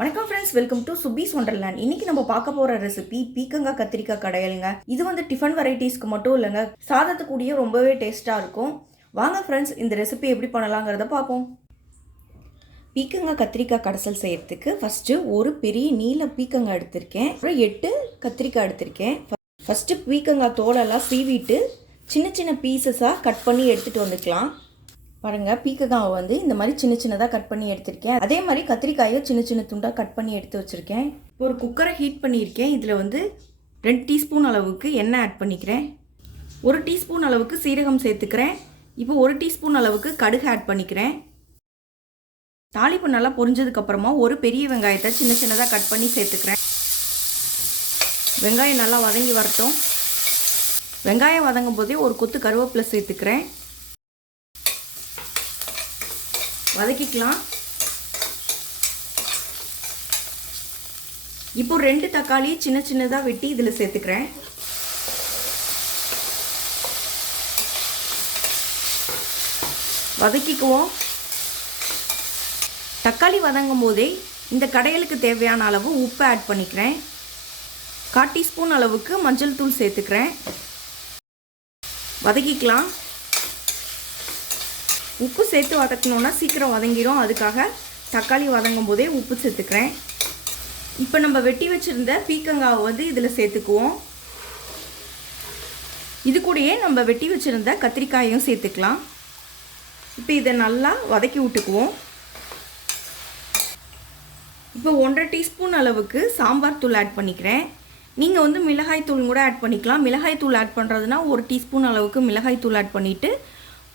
வணக்கம் friends welcome to Subi's wonderland இன்னைக்கு நம்ம பார்க்க போற ரெசிபி பீக்கங்காய் கத்திரிக்காய் கடையலுங்க. இது வந்து டிஃபன் வெரைட்டிஸ்க்கு மட்டும் இல்லைங்க. சாதத்துக்கூடியே ரொம்பவே டேஸ்ட்டாக இருக்கும். வாங்க ஃப்ரெண்ட்ஸ் இந்த ரெசிபி எப்படி பண்ணலாங்கிறத பார்ப்போம். பீக்கங்காய் கத்திரிக்காய் கடைசல் செய்யறதுக்கு ஃபஸ்ட்டு ஒரு பெரிய நீல பீக்கங்காய் எடுத்திருக்கேன். அப்புறம் எட்டு கத்திரிக்காய் எடுத்திருக்கேன். ஃபஸ்ட்டு பீக்கங்காய் தோலெல்லாம் சீவிட்டு சின்ன சின்ன பீசஸாக கட் பண்ணி எடுத்துகிட்டு வந்துக்கலாம். பாருங்க பீக்கங்காவை வந்து இந்த மாதிரி சின்ன சின்னதாக கட் பண்ணி எடுத்திருக்கேன். அதே மாதிரி கத்திரிக்காயை சின்ன சின்ன துண்டாக கட் பண்ணி எடுத்து வச்சுருக்கேன். இப்போ ஒரு குக்கரை ஹீட் பண்ணியிருக்கேன். இதில் வந்து ரெண்டு டீஸ்பூன் அளவுக்கு எண்ணெய் ஆட் பண்ணிக்கிறேன். ஒரு டீஸ்பூன் அளவுக்கு சீரகம் சேர்த்துக்கிறேன். இப்போ ஒரு டீஸ்பூன் அளவுக்கு கடுகு ஆட் பண்ணிக்கிறேன். தாளிப்பு நல்லா பொரிஞ்சதுக்கப்புறமா ஒரு பெரிய வெங்காயத்தை சின்ன சின்னதாக கட் பண்ணி சேர்த்துக்கிறேன். வெங்காயம் நல்லா வதங்கி வரட்டும். வெங்காயம் வதங்கும் போதே ஒரு கொத்து கருவேப்பிலை சேர்த்துக்கிறேன். வதக்கிக்கலாம். இப்போ ரெண்டு தக்காளி சின்ன சின்னதாக வெட்டி இதில் சேர்த்துக்கிறேன். வதக்கிக்குவோம். தக்காளி வதங்கும் போதே இந்த கடையலுக்கு தேவையான அளவு உப்பு ஆட் பண்ணிக்கிறேன். கால் டீஸ்பூன் அளவுக்கு மஞ்சள் தூள் சேர்த்துக்கிறேன். வதக்கிக்கலாம். உப்பு சேர்த்து வதக்கணுன்னா சீக்கிரம் வதங்கிடும் அதுக்காக தக்காளி வதங்கும் போதே உப்பு சேர்த்துக்கிறேன். இப்போ நம்ம வெட்டி வச்சுருந்த பீக்கங்காவை வந்து இதில் சேர்த்துக்குவோம். இது கூடயே நம்ம வெட்டி வச்சுருந்த கத்திரிக்காயும் சேர்த்துக்கலாம். இப்போ இதை நல்லா வதக்கி விட்டுக்குவோம். இப்போ ஒன்றரை டீஸ்பூன் அளவுக்கு சாம்பார் தூள் ஆட் பண்ணிக்கிறேன். நீங்கள் வந்து மிளகாய் தூள் கூட ஆட் பண்ணிக்கலாம். மிளகாய் தூள் ஆட் பண்ணுறதுனா ஒரு டீஸ்பூன் அளவுக்கு மிளகாய் தூள் ஆட் பண்ணிவிட்டு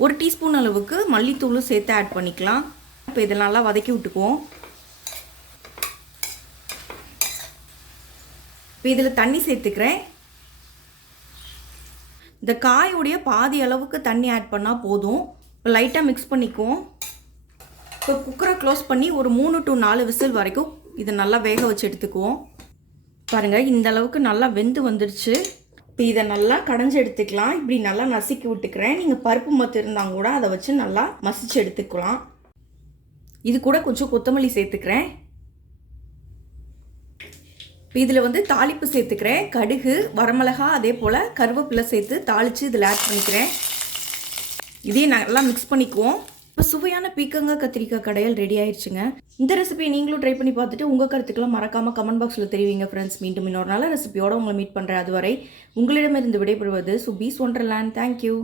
ஒரு டீஸ்பூன் அளவுக்கு மல்லித்தூளும் சேர்த்து ஆட் பண்ணிக்கலாம். இப்போ இதை நல்லா வதக்கி விட்டுக்குவோம். இப்போ இதில் தண்ணி சேர்த்துக்கிறேன். இந்த காயோடைய பாதி அளவுக்கு தண்ணி ஆட் பண்ணால் போதும். இப்போ லைட்டாக மிக்ஸ் பண்ணிக்குவோம். இப்போ குக்கரை க்ளோஸ் பண்ணி ஒரு மூணு டு நாலு விசில் வரைக்கும் இதை நல்லா வேக வச்சு எடுத்துக்குவோம். பாருங்கள் இந்த அளவுக்கு நல்லா வெந்து வந்துடுச்சு இப்போ இதை நல்லா கடைஞ்சி எடுத்துக்கலாம். இப்படி நல்லா நசுக்கி விட்டுக்கிறேன். நீங்கள் பருப்பு மத்து இருந்தால் கூட அதை வச்சு நல்லா மசிச்சு எடுத்துக்கலாம். இது கூட கொஞ்சம் கொத்தமல்லி சேர்த்துக்கிறேன். இப்போ இதில் வந்து தாளிப்பு சேர்த்துக்கிறேன். கடுகு வரமிளகா அதே போல் கருவேப்பிலை சேர்த்து தாளித்து இதில் ஆட் பண்ணிக்கிறேன். இதையும் நல்லா மிக்ஸ் பண்ணிக்குவோம். இப்போ சுவையான பீக்கங்காய் கத்திரிக்காய் கடையில் ரெடி ஆயிடுச்சுங்க இந்த ரெசிபியை நீங்களும் ட்ரை பண்ணி பார்த்துட்டு உங்கள் கருத்துக்கெல்லாம் மறக்காமல் கமெண்ட் பாக்ஸில் தெரிவிங்க ஃப்ரெண்ட்ஸ் மீண்டும் இன்னொரு நல்ல ரெசிபியோட உங்களை மீட் பண்ணுறேன் அதுவரை உங்களிடமிருந்து விடைபெறுவது சுபீஸ் ஒன்றர்லேண்ட் தேங்க்யூ